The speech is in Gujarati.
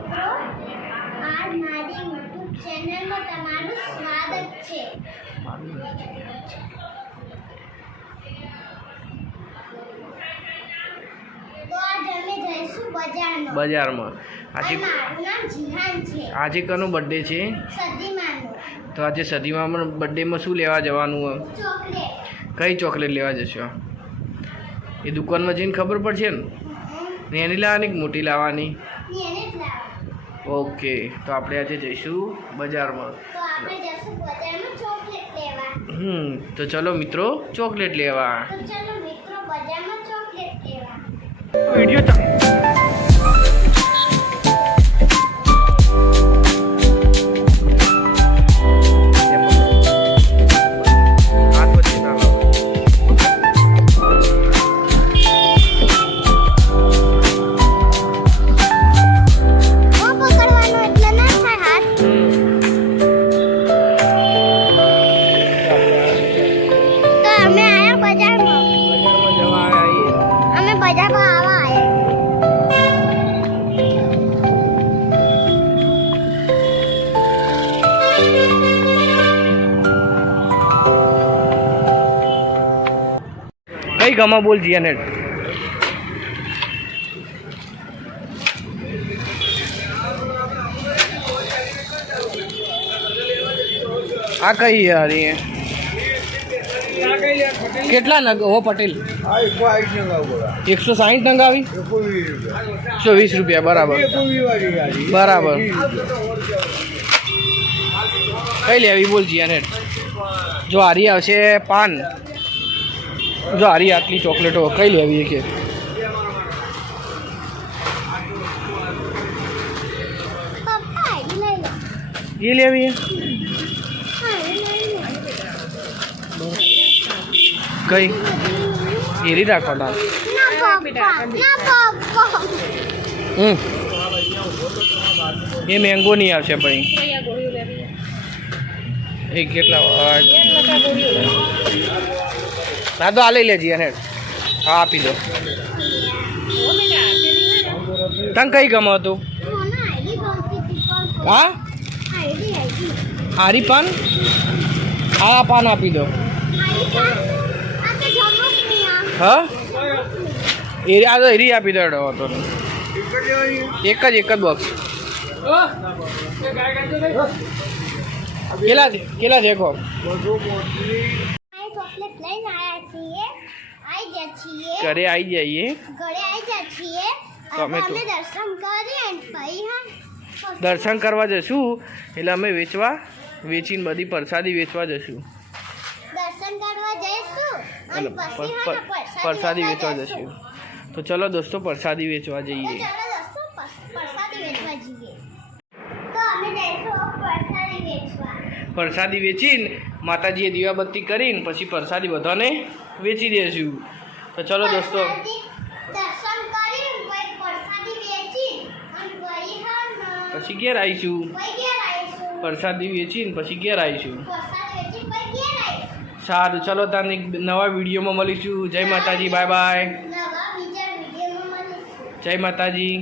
મિત્રો, આ મારી YouTube ચેનલમાં તમારું સ્વાગત છે. તો આજ અમે જઈશું બજારમાં. આજે મારું નામ જીહાન છે. આજે કોનો બર્થડે છે? સદીમાનો. તો આજે સદીમાં બર્થડેમાં શું લેવા જવાનું? ચોકલેટ. કઈ ચોકલેટ લેવા જશો? એ દુકાનમાં જઈને ખબર પડશે ને? નાની લાવવાની કે મોટી લાવવાની? એને જ લાવો. ઓકે, તો આપણે આજે જઈશું બજારમાં. તો આપણે જઈશું બજારમાં ચોકલેટ લેવા. તો ચલો મિત્રો ચોકલેટ લેવા. તો ચલો મિત્રો બજારમાં ચોકલેટ લેવા. વિડિયો કઈ ગમા બોલ જીયાને? આ કઈ યાર એ કેટલા નગ હો પટેલ? 160 નંગ આવી, 120 રૂપિયા. બરાબર બરાબર. કઈ લેવી બોલ જીયાને? જો હારી આવશે પાન. જો હારી આટલી ચોકલેટો કઈ લેવી કે? એ લેવી કઈ એરી રાખવાના? એ મેંગો નહીં આવશે ભાઈ. એ કેટલા? ના તો આ લઈ લેજી અને હા આપી દો. તને કઈ ગમો હતું? હા હારી પાન. હા પાન આપી દો. હા એરી આ તો એરી આપી દો. હતો એક જ બોક્સ. કેટલા દેખો? ઘરે આવી જઈએ. અમે તો દર્શન કરવા જશું એટલે અમે વેચીને બધી પ્રસાદી વેચવા જશું. પ્રસાદી વેચવા જશું. તો ચલો દોસ્તો પ્રસાદી વેચવા જઈએ. પ્રસાદી વેચીને માતાજીએ દીવાબત્તી કરીને પછી પ્રસાદી બધાને વેચી દઈશું. તો ચલો દોસ્તો પછી ઘેર આવીશું. પ્રસાદી વેચીને પછી ઘેર આવીશું. સારું ચલો તારે નવા વિડીયોમાં મળીશું. જય માતાજી. Bye bye. જય માતાજી.